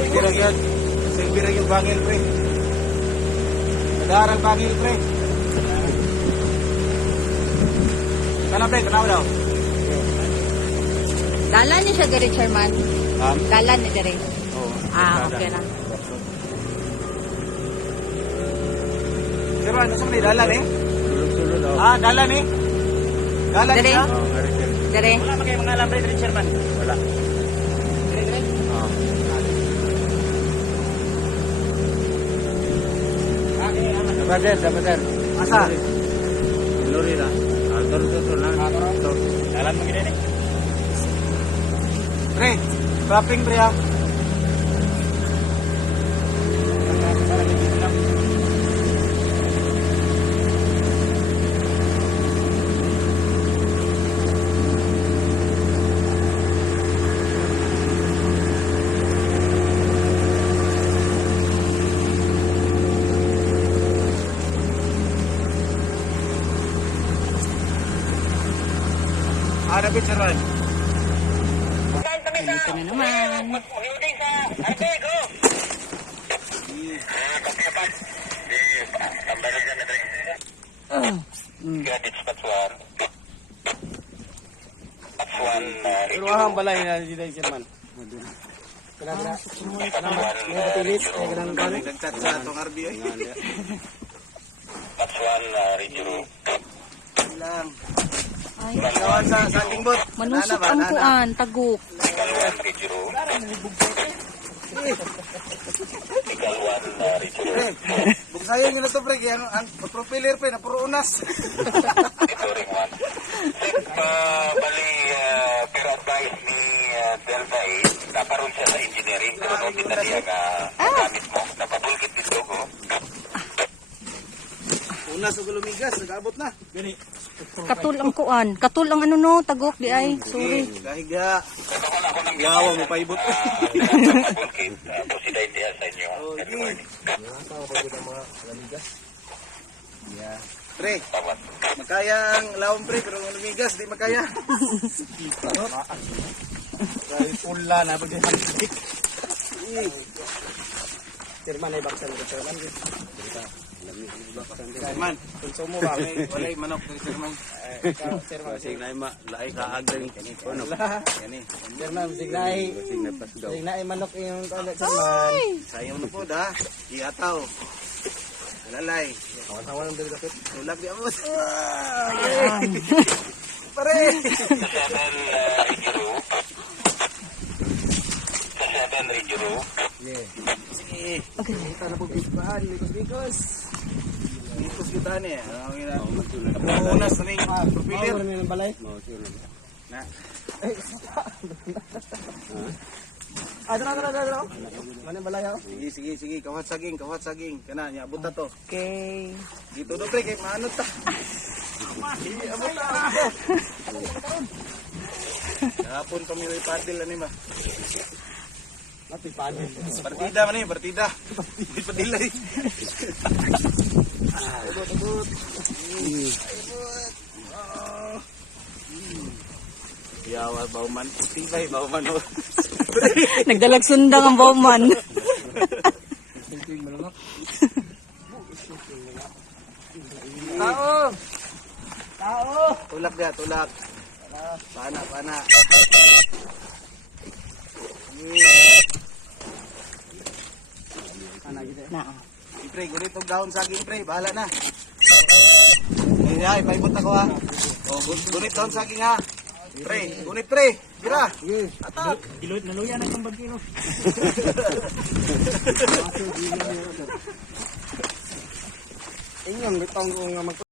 Silbi lang yun. Silbi lang yung bangil, pre. Nag-aaral bangil, pre. Kana, pre, kanawa daw. Dalan niya siya diri, Chairman. Dalan niya diri. Oo. Okay na. Sir, ano sa mga dalan eh? Sulod-sulod daw. Dalan eh? Dalan Dali. siya? Oo, nga rin, sir. Diri. Wala magay mga alam, pre, Chairman. Wala. Dire. Oo. Dapat, sir. Asa? Lori na. Tol na. Dalan mo gini. Pre, cropping pre ha. Dapat sir man. Dito na naman. Pero ahang balay na dito sir man. Kailangan matilis ay ganang galing dagtat sa atong RBI. Patsuan Rijuru. Lang. Ay, Kawan sa saging bot. manusok ang kuan, tagok. Ikalwan Rijuru. Ikalwan Rijuru. Pre, buksayin nyo na to pre, kaya ang propeller pre, na puro unas. Ito ring one. Bali, per advice ni Delta 8, naparoon siya sa engineering, pero no pinali ang gamit mo. Napabulkit dito ko. Unas o gulumigas, nag-abot na. Gani. Katul ang kuan. Katul ang ano no, tagok di ay. Sorry. Kahiga. Katakan ako ng Yawa mo paibot. Napabulkit. Proceed idea sa inyo. Good morning. Pre, Tawad. makaya ang lawang pre, pero ang lumigas, di makaya. Dahil pula na, pwede hantik. Chairman ay baksan ko, Chairman. Chairman, konsumo ba? Walay manok ng Chairman. Chairman, Signay ma, laay kaag din. Ano? Chairman, signay. Signay pasgaw. Signay manok yung kalat, Chairman. Sayang na po da. Iataw. Lalay. Kawan-kawan ang dali kapit. Ulag di abot. Pare! Sa 7 Rijuru. Sige. Kita na po bispahan. Bikos-bikos. Bikos kita ni. Napunas na yung propeller. Na. Dala. Mana balayaw? Sige. Kawat saging. Kana nya abot na to. Okay. Dito do pre kay maano ta. Abot na. Hapon kami may paddle ani ba? Mati paddle. Partida man ni, partida. Di padilay. Abot. Yawa bauman. Tibay bauman. Nagdalag sundang ang bawman. Tao! Tulak dia, tulak. Pana. Na. Pre, gunit og dahon saging pre, bahala na. Ay, paibot ako ha. Gunit dahon saging ha. Pre, gunit pre. Gira. Atak. Ilot na luya na itong bagkino. Inyong bitong nga